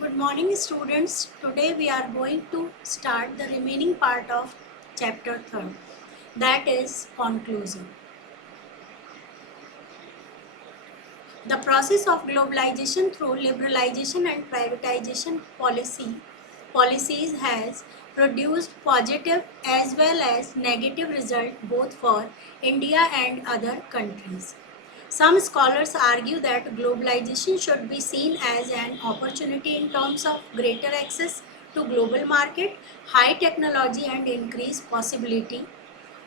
Good morning, students. Today we are going to start the remaining part of chapter 3rd, that is conclusion. The process of globalization through liberalization and privatization policies has produced positive as well as negative results both for India and other countries. Some scholars argue that globalization should be seen as an opportunity in terms of greater access to global market, high technology and increased possibility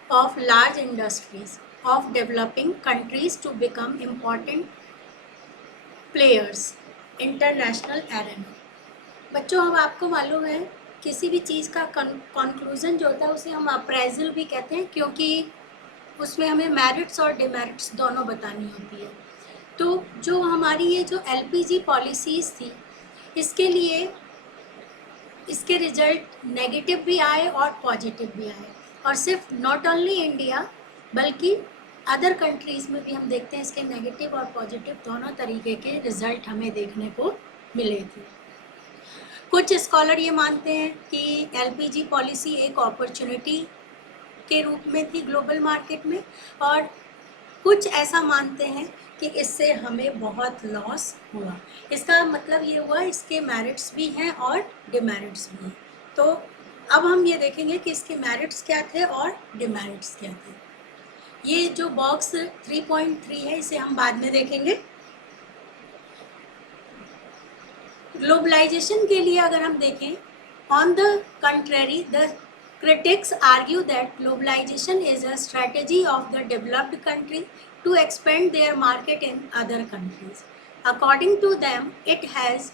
of large industries of developing countries to become important players international arena. बच्चों, अब आपको मालूम है किसी भी चीज़ का conclusion जो होता है उसे हम अप्रेजल भी कहते हैं, क्योंकि उसमें हमें मेरिट्स और डिमेरिट्स दोनों बतानी होती है। तो जो हमारी ये जो एलपीजी पॉलिसीज़ थी, इसके लिए इसके रिजल्ट नेगेटिव भी आए और पॉजिटिव भी आए, और सिर्फ नॉट ओनली इंडिया बल्कि अदर कंट्रीज़ में भी हम देखते हैं इसके नेगेटिव और पॉजिटिव दोनों तरीके के रिजल्ट हमें देखने को मिले थे। कुछ स्कॉलर ये मानते हैं कि एलपीजी पॉलिसी एक अपॉर्चुनिटी के रूप में थी ग्लोबल मार्केट में, और कुछ ऐसा मानते हैं कि इससे हमें बहुत लॉस हुआ। इसका मतलब ये हुआ इसके मेरिट्स भी हैं और डिमेरिट्स भी हैं। तो अब हम ये देखेंगे कि इसके मेरिट्स क्या थे और डिमेरिट्स क्या थे। ये जो बॉक्स 3.3 है इसे हम बाद में देखेंगे। ग्लोबलाइजेशन के लिए अगर हम देखें, on the contrary the critics argue that globalization is a strategy of the developed country to expand their market in other countries. According to them, it has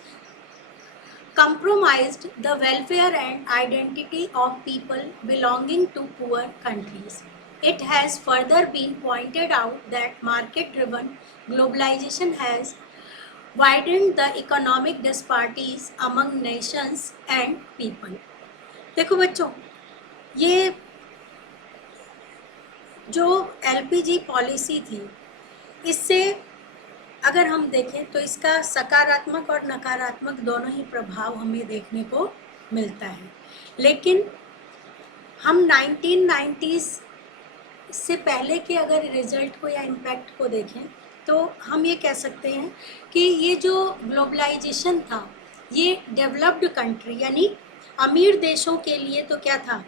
compromised the welfare and identity of people belonging to poor countries. It has further been pointed out that market-driven globalization has widened the economic disparities among nations and people. देखो बच्चों, ये जो LPG policy थी, इससे अगर हम देखें तो इसका सकारात्मक और नकारात्मक दोनों ही प्रभाव हमें देखने को मिलता है। लेकिन हम 1990s से पहले के अगर रिजल्ट को या इम्पैक्ट को देखें तो हम ये कह सकते हैं कि ये जो ग्लोबलाइजेशन था, ये डेवलप्ड कंट्री यानी अमीर देशों के लिए तो क्या था,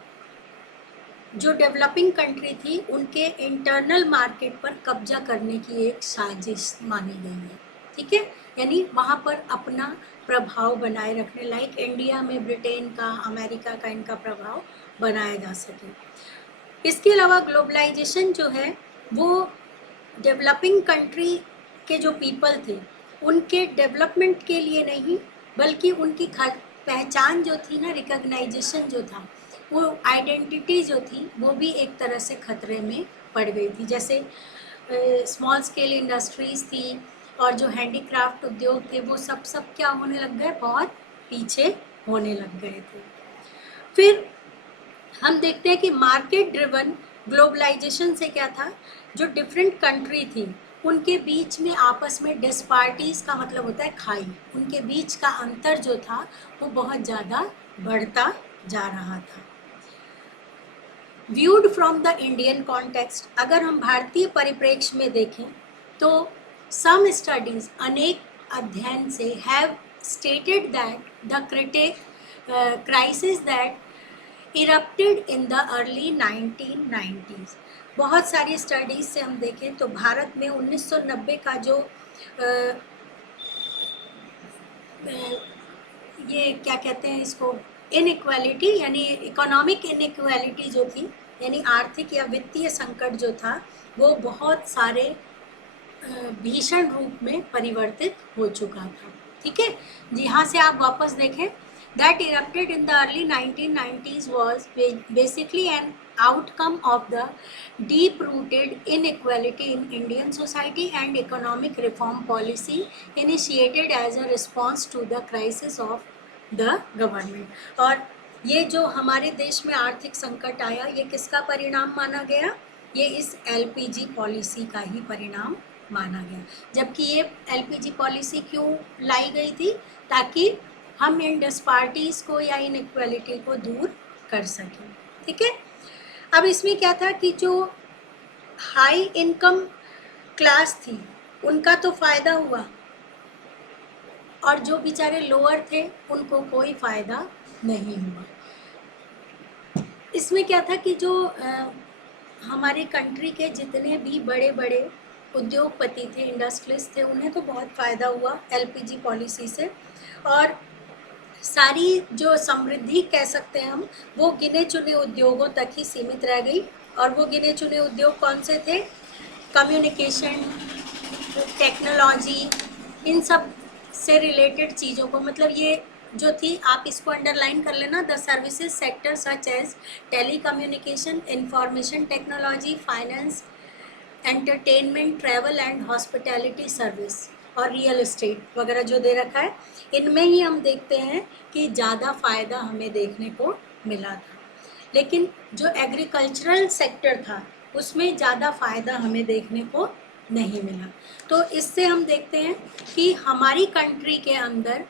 जो डेवलपिंग कंट्री थी उनके इंटरनल मार्केट पर कब्जा करने की एक साजिश मानी गई है। ठीक है, यानी वहाँ पर अपना प्रभाव बनाए रखने, लाइक इंडिया में ब्रिटेन का, अमेरिका का इनका प्रभाव बनाया जा सके। इसके अलावा ग्लोबलाइजेशन जो है वो डेवलपिंग कंट्री के जो पीपल थे उनके डेवलपमेंट के लिए नहीं, बल्कि उनकी पहचान जो थी ना, रिकग्नाइजेशन जो था, वो आइडेंटिटी जो थी वो भी एक तरह से खतरे में पड़ गई थी। जैसे स्मॉल स्केल इंडस्ट्रीज़ थी और जो हैंडीक्राफ्ट उद्योग थे वो सब क्या होने लग गए, बहुत पीछे होने लग गए थे। फिर हम देखते हैं कि मार्केट ड्रिवन ग्लोबलाइजेशन से क्या था, जो डिफरेंट कंट्री थी उनके बीच में आपस में डिस्पार्टीज़ का मतलब होता है खाई, उनके बीच का अंतर जो था वो बहुत ज़्यादा बढ़ता जा रहा था। Viewed from the Indian context, अगर हम भारतीय परिप्रेक्ष्य में देखें तो सम स्टडीज, अनेक अध्ययन से have stated that the crisis that erupted in the early 1990s। बहुत सारी स्टडीज से हम देखें तो भारत में 1990 का जो ये क्या कहते हैं इसको, इनइक्वालिटी यानी इकोनॉमिक इनइक्वालिटी जो थी, यानी आर्थिक या वित्तीय संकट जो था, वो बहुत सारे भीषण रूप में परिवर्तित हो चुका था। ठीक है, यहाँ से आप वापस देखें, that erupted in the early 1990s was basically an outcome of the deep-rooted inequality in Indian society and economic reform policy initiated as a response to the crisis of the government। और ये जो हमारे देश में आर्थिक संकट आया, ये किसका परिणाम माना गया, ये इस एलपीजी पॉलिसी का ही परिणाम माना गया। जबकि ये एलपीजी पॉलिसी क्यों लाई गई थी, ताकि हम इन डिस्पारिटीज़ को या इन इक्वालिटी को दूर कर सकें। ठीक है, अब इसमें क्या था कि जो हाई इनकम क्लास थी उनका तो फ़ायदा हुआ, और जो बेचारे लोअर थे उनको कोई फ़ायदा नहीं हुआ। इसमें क्या था कि जो हमारे कंट्री के जितने भी बड़े बड़े उद्योगपति थे, इंडस्ट्रियलिस्ट थे, उन्हें तो बहुत फ़ायदा हुआ एलपीजी पॉलिसी से, और सारी जो समृद्धि कह सकते हैं हम, वो गिने चुने उद्योगों तक ही सीमित रह गई। और वो गिने चुने उद्योग कौन से थे? कम्युनिकेशन, टेक्नोलॉजी, इन सब से रिलेटेड चीज़ों को, मतलब ये जो थी, आप इसको अंडरलाइन कर लेना, the services sector such as telecommunication, information technology, finance, entertainment, travel and hospitality service और रियल एस्टेट वगैरह जो दे रखा है, इनमें ही हम देखते हैं कि ज़्यादा फ़ायदा हमें देखने को मिला था। लेकिन जो एग्रीकल्चरल सेक्टर था उसमें ज़्यादा फ़ायदा हमें देखने को नहीं मिला। तो इससे हम देखते हैं कि हमारी कंट्री के अंदर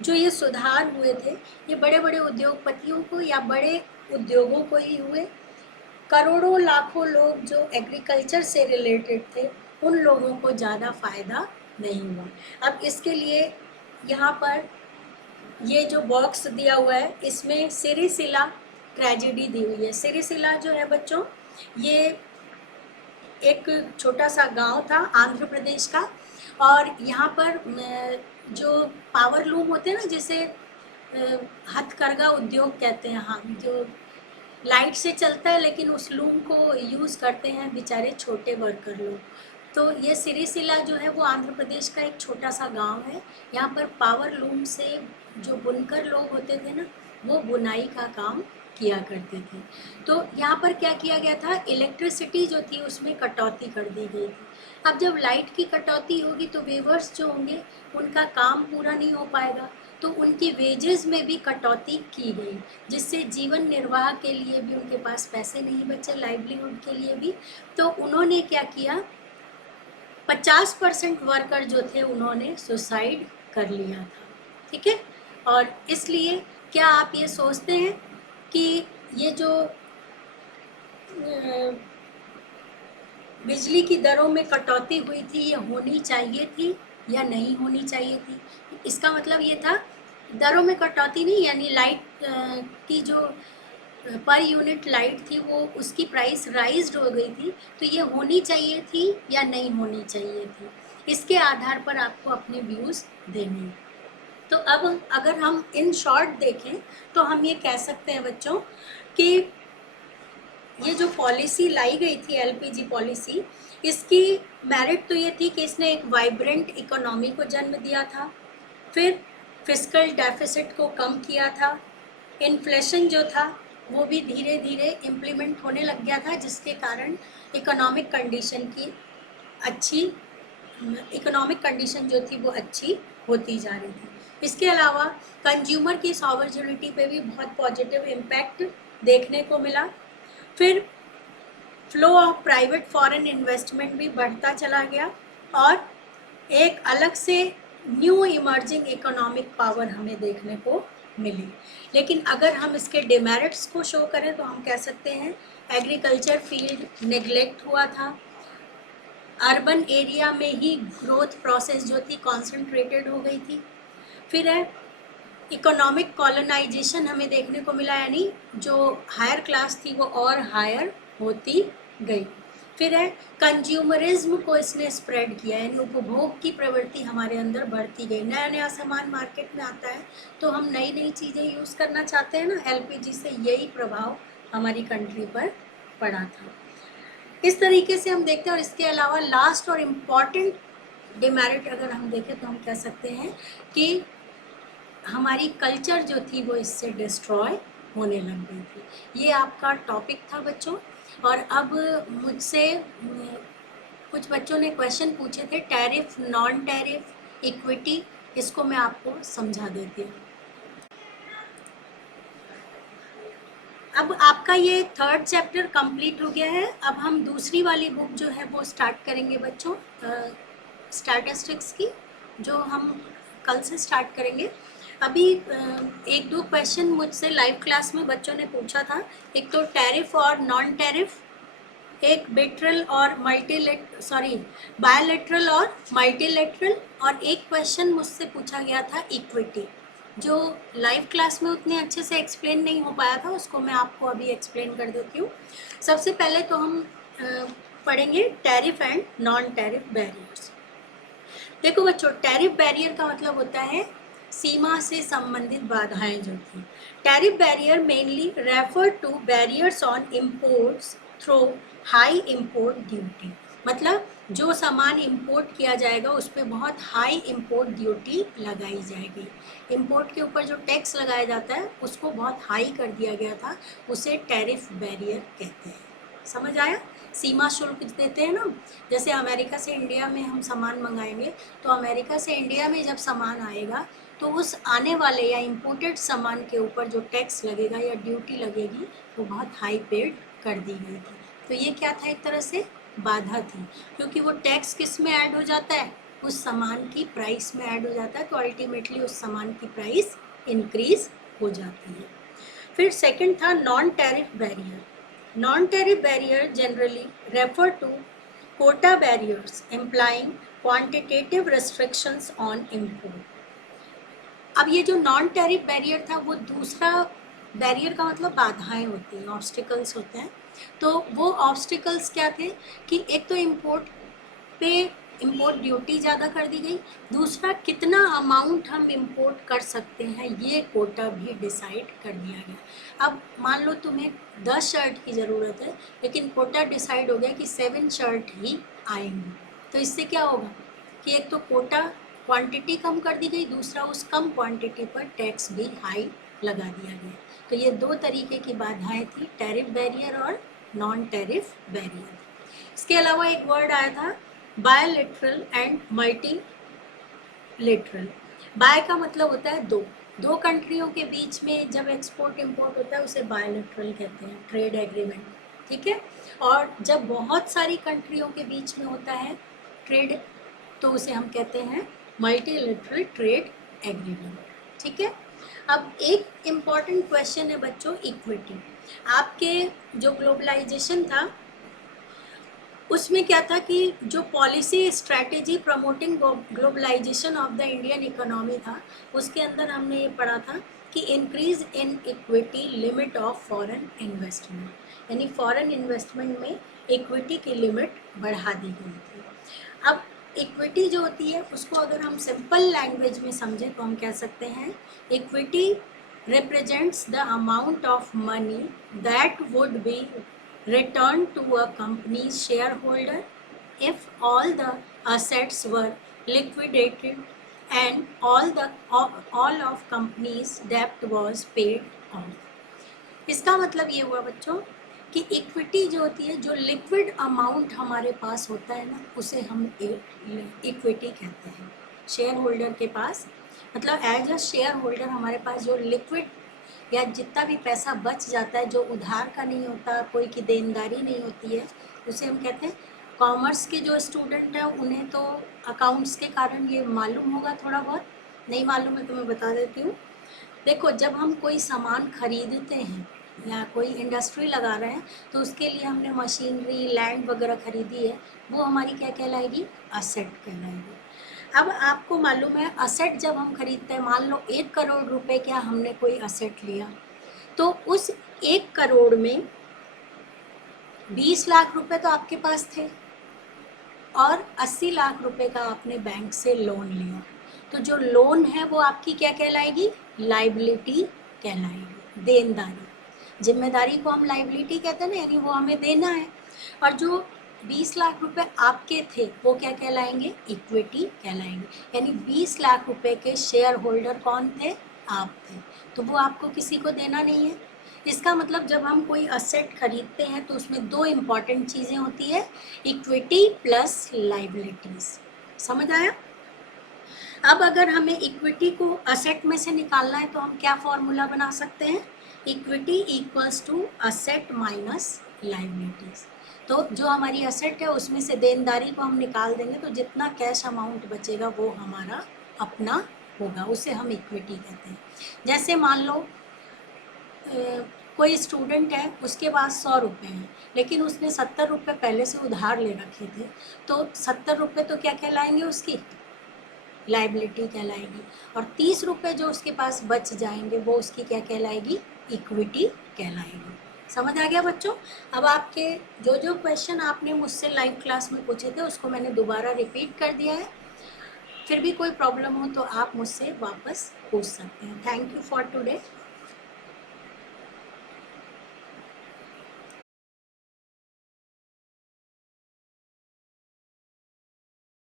जो ये सुधार हुए थे, ये बड़े बड़े उद्योगपतियों को या बड़े उद्योगों को ही हुए। करोड़ों लाखों लोग जो एग्रीकल्चर से रिलेटेड थे, उन लोगों को ज़्यादा फ़ायदा नहीं हुआ। अब इसके लिए यहाँ पर ये जो बॉक्स दिया हुआ है, इसमें सिरिसिला ट्रेजेडी दी हुई है। सिरिसिला जो है बच्चों, ये एक छोटा सा गांव था आंध्र प्रदेश का, और यहाँ पर जो पावर लूम होते हैं ना, जैसे हथकरघा उद्योग कहते हैं, हाँ, जो लाइट से चलता है लेकिन उस लूम को यूज़ करते हैं बेचारे छोटे वर्कर लोग। तो ये सिरिसिला जो है वो आंध्र प्रदेश का एक छोटा सा गांव है। यहाँ पर पावर लूम से जो बुनकर लोग होते थे ना, वो बुनाई का काम किया करते थे। तो यहाँ पर क्या किया गया था, इलेक्ट्रिसिटी जो थी उसमें कटौती कर दी गई थी। अब जब लाइट की कटौती होगी तो वेवर्स जो होंगे उनका काम पूरा नहीं हो पाएगा, तो उनकी वेजेस में भी कटौती की गई, जिससे जीवन निर्वाह के लिए भी उनके पास पैसे नहीं बचे, लाइवलीहुड के लिए भी। तो उन्होंने क्या किया, 50% वर्कर जो थे उन्होंने सुसाइड कर लिया था। ठीक है, और इसलिए क्या आप ये सोचते हैं कि ये जो बिजली की दरों में कटौती हुई थी, ये होनी चाहिए थी या नहीं होनी चाहिए थी? इसका मतलब ये था, दरों में कटौती नहीं, यानी लाइट की जो पर यूनिट लाइट थी वो उसकी प्राइस राइज्ड हो गई थी, तो ये होनी चाहिए थी या नहीं होनी चाहिए थी? इसके आधार पर आपको अपने व्यूज़ देने हैं। तो अब अगर हम इन शॉर्ट देखें तो हम ये कह सकते हैं बच्चों कि ये जो पॉलिसी लाई गई थी एलपीजी पॉलिसी, इसकी मेरिट तो ये थी कि इसने एक वाइब्रेंट इकोनॉमी को जन्म दिया था, फिर फिस्कल डेफिसिट को कम किया था, इन्फ्लेशन जो था वो भी धीरे धीरे इम्प्लीमेंट होने लग गया था, जिसके कारण इकोनॉमिक कंडीशन जो थी वो अच्छी होती जा रही थी। इसके अलावा कंज्यूमर की सॉवरेनिटी पे भी बहुत पॉजिटिव इम्पैक्ट देखने को मिला। फिर flow of private foreign investment भी बढ़ता चला गया, और एक अलग से न्यू इमर्जिंग इकोनॉमिक पावर हमें देखने को मिली। लेकिन अगर हम इसके डिमेरिट्स को शो करें तो हम कह सकते हैं एग्रीकल्चर फील्ड नेग्लेक्ट हुआ था, अर्बन एरिया में ही ग्रोथ प्रोसेस जो थी कॉन्सेंट्रेटेड हो गई थी। फिर है इकोनॉमिक कॉलोनाइजेशन हमें देखने को मिला, यानी जो हायर क्लास थी वो और हायर होती गई। फिर है कंज्यूमरिज्म को इसने स्प्रेड किया, यानी उपभोग की प्रवृत्ति हमारे अंदर बढ़ती गई। नया नया सामान मार्केट में आता है तो हम नई नई चीज़ें यूज़ करना चाहते हैं ना, एलपीजी से यही प्रभाव हमारी कंट्री पर पड़ा था। इस तरीके से हम देखते हैं। और इसके अलावा लास्ट और इम्पॉर्टेंट डिमेरिट अगर हम देखें तो हम कह सकते हैं कि हमारी कल्चर जो थी वो इससे डिस्ट्रॉय होने लग गई थी। ये आपका टॉपिक था बच्चों। और अब मुझसे कुछ बच्चों ने क्वेश्चन पूछे थे, टैरिफ, नॉन टैरिफ, इक्विटी, इसको मैं आपको समझा देती हूँ। अब आपका ये 3rd चैप्टर कंप्लीट हो गया है। अब हम दूसरी वाली बुक जो है वो स्टार्ट करेंगे बच्चों, स्टैटिस्टिक्स की, जो हम कल से स्टार्ट करेंगे। अभी एक दो क्वेश्चन मुझसे लाइव क्लास में बच्चों ने पूछा था, एक तो टैरिफ और नॉन टैरिफ, एक बिटरल और बायोलेटरल और मल्टीलेटरल, और एक क्वेश्चन मुझसे पूछा गया था इक्विटी, जो लाइव क्लास में उतने अच्छे से एक्सप्लेन नहीं हो पाया था, उसको मैं आपको अभी एक्सप्लेन कर देती हूँ। सबसे पहले तो हम पढ़ेंगे tariff and non tariff barriers. देखो बच्चों, टैरिफ बैरियर का मतलब होता है सीमा से संबंधित बाधाएं जो थी। Tariff barrier mainly refer to barriers on imports through high import duty, मतलब जो सामान इंपोर्ट किया जाएगा उस पर बहुत हाई इंपोर्ट ड्यूटी लगाई जाएगी। इंपोर्ट के ऊपर जो टैक्स लगाया जाता है उसको बहुत हाई कर दिया गया था, उसे टैरिफ बैरियर कहते हैं। समझ आया? सीमा शुल्क देते हैं ना, जैसे अमेरिका से इंडिया में हम सामान मंगाएंगे, तो अमेरिका से इंडिया में जब सामान आएगा तो उस आने वाले या इम्पोर्टेड सामान के ऊपर जो टैक्स लगेगा या ड्यूटी लगेगी वो बहुत हाई पेड कर दी गई थी। तो ये क्या था, एक तरह से बाधा थी, क्योंकि वो टैक्स किस में ऐड हो जाता है, उस सामान की प्राइस में ऐड हो जाता है, तो अल्टीमेटली उस सामान की प्राइस इंक्रीज हो जाती है। फिर सेकंड था non tariff barrier. Non-tariff barrier generally refer to quota barriers implying quantitative restrictions on import. अब ये जो नॉन टैरिफ बैरियर था वो दूसरा बैरियर का मतलब बाधाएं होती हैं, ऑब्स्टिकल्स होते हैं। तो वो ऑब्स्टिकल्स क्या थे कि एक तो इम्पोर्ट ड्यूटी ज़्यादा कर दी गई, दूसरा कितना अमाउंट हम इम्पोर्ट कर सकते हैं ये कोटा भी डिसाइड कर दिया गया। अब मान लो तुम्हें 10 शर्ट की ज़रूरत है, लेकिन कोटा डिसाइड हो गया कि 7 शर्ट ही आएंगी, तो इससे क्या होगा कि एक तो कोटा क्वांटिटी कम कर दी गई, दूसरा उस कम क्वांटिटी पर टैक्स भी हाई लगा दिया गया। तो ये दो तरीके की बाधाएं थी, टैरिफ बैरियर और नॉन टैरिफ बैरियर। इसके अलावा एक वर्ड आया था बायोलेटरल एंड मल्टीलेटरल। बाय का मतलब होता है दो कंट्रियों के बीच में जब एक्सपोर्ट इंपोर्ट होता है उसे बायोलेटरल कहते हैं, ट्रेड एग्रीमेंट, ठीक है। और जब बहुत सारी कंट्रियों के बीच में होता है ट्रेड, तो उसे हम कहते हैं मल्टीलेटरल ट्रेड एग्रीमेंट, ठीक है। अब एक इम्पॉर्टेंट क्वेश्चन है बच्चों, इक्विटी। आपके जो ग्लोबलाइजेशन था उसमें क्या था कि जो policy strategy promoting globalisation of the Indian economy था, उसके अंदर हमने ये पढ़ा था कि increase in equity limit of foreign investment, यानी फॉरेन इन्वेस्टमेंट में इक्विटी की लिमिट बढ़ा दी गई थी। अब इक्विटी जो होती है उसको अगर हम सिंपल लैंग्वेज में समझें तो हम कह सकते हैं equity represents the amount of money that would be returned to a company's shareholder if all the assets were liquidated and all of company's debt was paid off. इसका मतलब ये हुआ बच्चों कि इक्विटी जो होती है, जो लिक्विड अमाउंट हमारे पास होता है ना, उसे हम इक्विटी कहते हैं। शेयर होल्डर के पास, मतलब एज अ शेयर होल्डर हमारे पास जो लिक्विड या जितना भी पैसा बच जाता है, जो उधार का नहीं होता, कोई की देनदारी नहीं होती है, उसे हम कहते हैं। कॉमर्स के जो स्टूडेंट हैं उन्हें तो अकाउंट्स के कारण ये मालूम होगा, थोड़ा बहुत नहीं मालूम है तो मैं बता देती हूँ। देखो, जब हम कोई सामान खरीदते हैं या कोई इंडस्ट्री लगा रहे हैं तो उसके लिए हमने मशीनरी, लैंड वगैरह खरीदी है, वो हमारी क्या कहलाएगी, असेट कहलाएगी। अब आपको मालूम है असेट जब हम खरीदते हैं, मान लो 1 करोड़ रुपए क्या हमने कोई असेट लिया, तो उस 1 करोड़ में 20 लाख रुपए तो आपके पास थे और 80 लाख रुपए का आपने बैंक से लोन लिया, तो जो लोन है वो आपकी क्या कहलाएगी, लाइबिलिटी कहलाएगी, देनदारी। जिम्मेदारी को हम लाइबिलिटी कहते हैं ना, यानी वो हमें देना है। और जो 20 लाख रुपए आपके थे वो क्या कहलाएंगे, इक्विटी कहलाएंगे, यानी 20 लाख रुपए के शेयर होल्डर कौन थे, आप थे, तो वो आपको किसी को देना नहीं है। इसका मतलब जब हम कोई असेट खरीदते हैं तो उसमें 2 इम्पॉर्टेंट चीज़ें होती है, इक्विटी प्लस लाइबिलिटीज। समझ आया? अब अगर हमें इक्विटी को असेट में से निकालना है तो हम क्या फॉर्मूला बना सकते हैं, equity equals to asset minus liabilities. तो जो हमारी असेट है उसमें से देनदारी को हम निकाल देंगे तो जितना कैश अमाउंट बचेगा वो हमारा अपना होगा, उसे हम इक्विटी कहते हैं। जैसे मान लो कोई स्टूडेंट है, उसके पास 100 रुपये हैं, लेकिन उसने 70 रुपये पहले से उधार ले रखे थे, तो 70 रुपये तो क्या कहलाएंगे, उसकी लाइबिलिटी कहलाएगी, और 30 रुपये जो उसके पास बच जाएंगे वो उसकी क्या कहलाएगी, इक्विटी कहलाएगी। समझ आ गया बच्चों? अब आपके जो जो क्वेश्चन आपने मुझसे लाइव क्लास में पूछे थे उसको मैंने दोबारा रिपीट कर दिया है। फिर भी कोई प्रॉब्लम हो तो आप मुझसे वापस पूछ सकते हैं। Thank you for today.